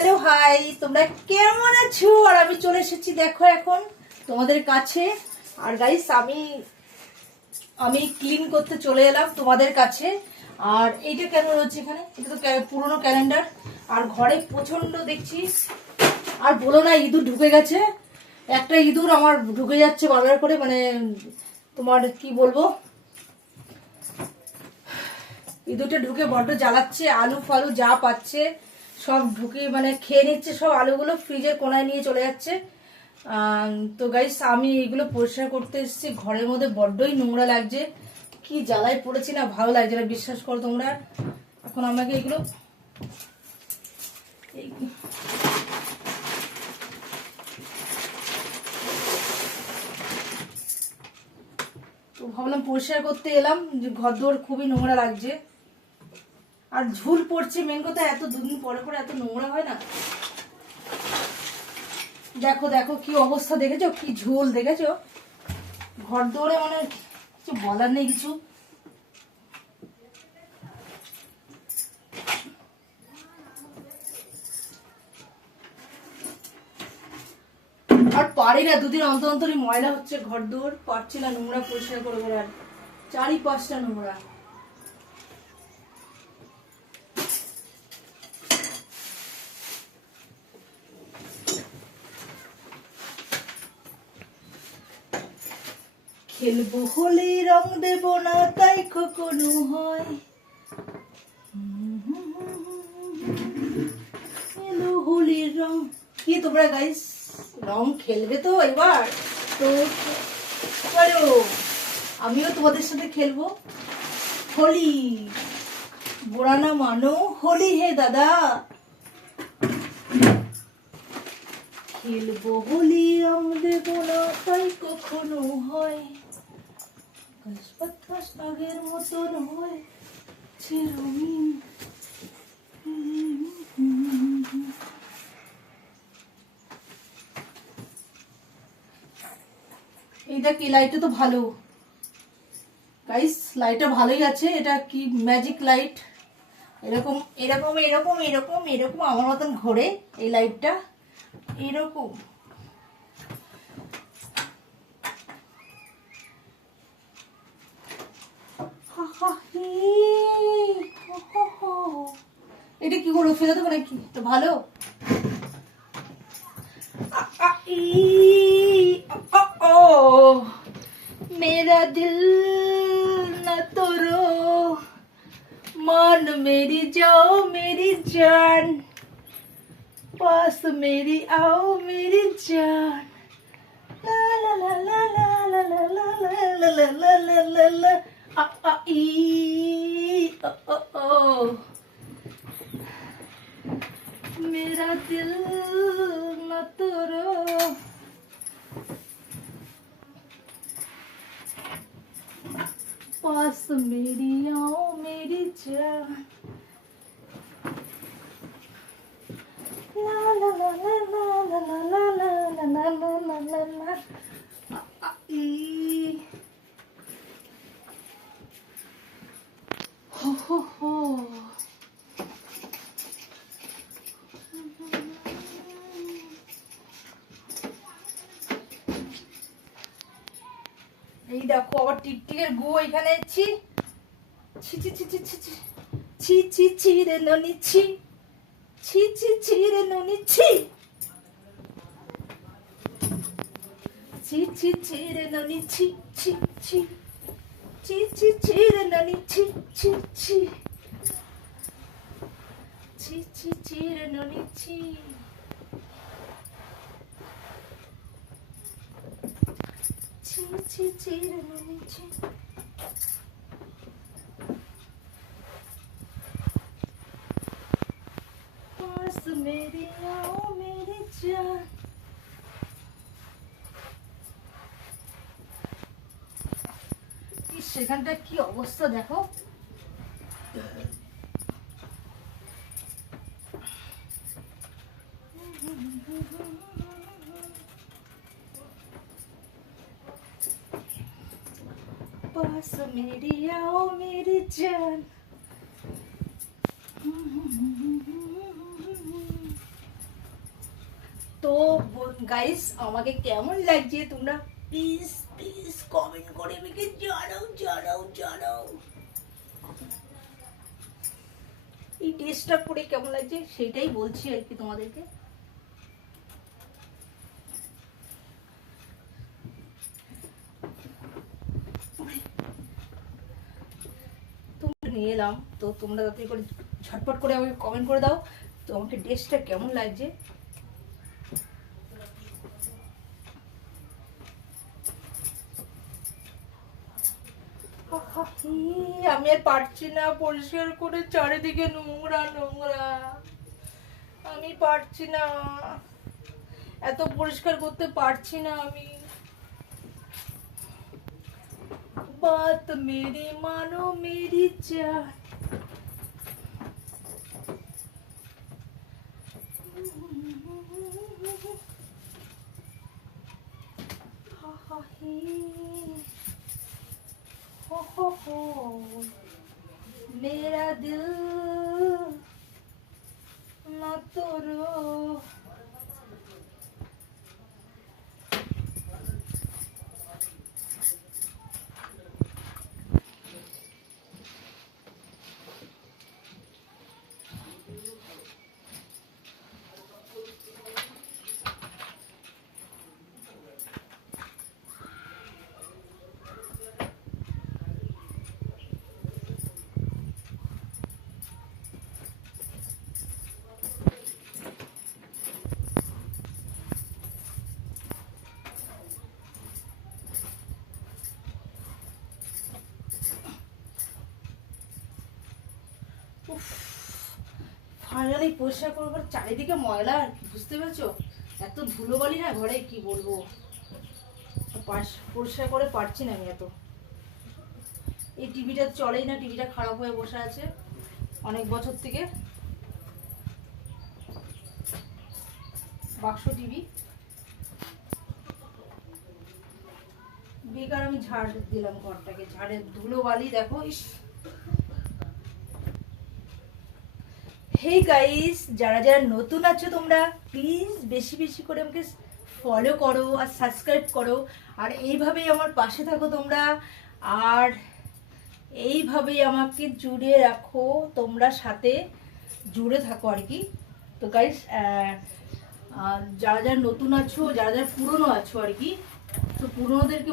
Hello hi, তোমরা কেমন আছো? আর আমি চলে এসেছি দেখো এখন তোমাদের কাছে। আর গাইস আমি ক্লিন করতে চলে এলাম তোমাদের কাছে। আর এইটা কেন রয়েছে এখানে? এটা তো পুরনো ক্যালেন্ডার। আর ঘরে প্রচন্ড দেখছি, আর বলো না, ইঁদুর ঢুকে গেছে। একটা ইঁদুর আমার ঢুকে যাচ্ছে বারবার করে, মানে তোমার কি বলবো, ইঁদুরটা ঢুকে বড্ড জ্বালাচ্ছে। আলু ফালু যা পাচ্ছে সব ঢুকে মানে খেয়ে নিচ্ছে, সব আলুগুলো ফ্রিজের কোনায় নিয়ে চলে যাচ্ছে। তো গাইস আমি এগুলো পরিষ্কার করতে এসেছি, ঘরের মধ্যে বড্ডই নোংরা লাগছে। কি জ্বালায় পড়েছি না, ভালো লাগছে না, বিশ্বাস করো তোমরা। এখন আমাকে এগুলো তো ভাবলাম পরিষ্কার করতে এলাম, যে ঘর দোর খুবই নোংরা লাগছে। আর ঝুল পড়ছে, মেন কথা এত দুদিন পরে পরে এত নোংরা হয় না। দেখো দেখো কি অবস্থা, দেখেছো কি ঝোল, দেখেছো ঘর দৌড়ে, মানে কিছু বলার নেই কিছু। আর পারি না, দুদিন অন্তর অন্তরই ময়লা হচ্ছে ঘর দৌড়, পারছি না নোংরা পরিষ্কার করে করে। আর চারিপাশটা নোংরা। খেলবো হোলি রং দেব না তাই কখনো হয়, এলো হোলির রং। কি তোমরা গাইস রং খেলবে তো এবার? তো পারো, আমিও তোমাদের সাথে খেলবো হোলি। বোড়ানা মানো হোলি হে দাদা, খেলবো হোলি রং দেব না তাই কখনো হয়, গাছপাত আগের মতন হয় রঙিন। এইটা কি লাইটটা তো ভালো গাইস, লাইটটা ভালোই আছে। এটা কি ম্যাজিক লাইট, এরকম এরকম এরকম এরকম এরকম আমার মতন ঘোরে এই লাইটটা, এরকম। এটা কি করে ফেলে দেবো নাকি? তো ভালো। मेरा दिल न तोड़ो, मान मेरी जाओ मेरी जान, पास मेरी आओ मेरी जान, ला ला ला ला ला ला ला ला ला ला ला ला ला ला आ आ ई ओ ओ ओ, मेरा दिल न तोड़ो, पास मेरी आओ मेरी जान, ला ला ला ला ला ला ला ला ला ला ला ला ला ई हो हो हो। এই দেখো আবার টিকটিকের গু এখানে। ছি ছি ছি ছি ছি ছি ছি ছি ছি রে ননি ছি, ছি ছি ছি রে ননি ছি, ছি ছি ছি রে ননি ছি ছি ছি, ছি ছি ছি রে ননি ছি ছি ছি, ছি ছি ছি রে ননি ছি, ছি ছি ছি রে ননি ছি। पास मेरी आओ मेरी जान, সেখানটা কি অবস্থা দেখো। पास मेरी आओ मेरी जान, গাইস আমাকে কেমন লাগছে তোমরা প্লিজ প্লিজ কমেন্ট করে আমাকে জানাও জানাও জানাও। এই টেস্টটা করে কেমন লাগছে সেটাই বলছি আর কি তোমাদেরকে। তোমরা নিয়ে এলাম তো তোমরা তাড়াতাড়ি করে ঝটপট করে আমাকে কমেন্ট করে দাও তো আমাকে টেস্টটা কেমন লাগছে। আমি আর পারছি না পরিষ্কার করে, চারিদিকে নোংরা নোংরা, আমি পারছি না, এত পরিষ্কার করতে পারছি না আমি। बात मेरी मानो मेरी जान। हो मेरा दिल न तोड़ो। ফাইনালি পরিষ্কার করবার, চারিদিকে ময়লা আর কি, বুঝতে পেরেছো? এত ধুলোবালি না ঘরে, কি বলবো, পরিষ্কার করে পারছি না আমি এত। এই টিভিটা চলেই না, টিভিটা খারাপ হয়ে বসে আছে অনেক বছর থেকে, বাক্স টিভি, বেকার আমি ঝাড় দিলাম ঘরটাকে, ঝাড়ের ধুলোবালি দেখো। ইস হে গাইস, যারা যারা নতুন আছো তোমরা প্লিজ বেশি বেশি করে আমাকে ফলো করো আর সাবস্ক্রাইব করো, আর এইভাবেই আমার পাশে থাকো তোমরা, আর এইভাবেই আমাকে জুড়ে রাখো, তোমরা সাথে জুড়ে থাকো আর কি। তো গাইস যারা যারা নতুন আছো, যারা যারা পুরনো আছো আর কি, তো পুরনোদেরকে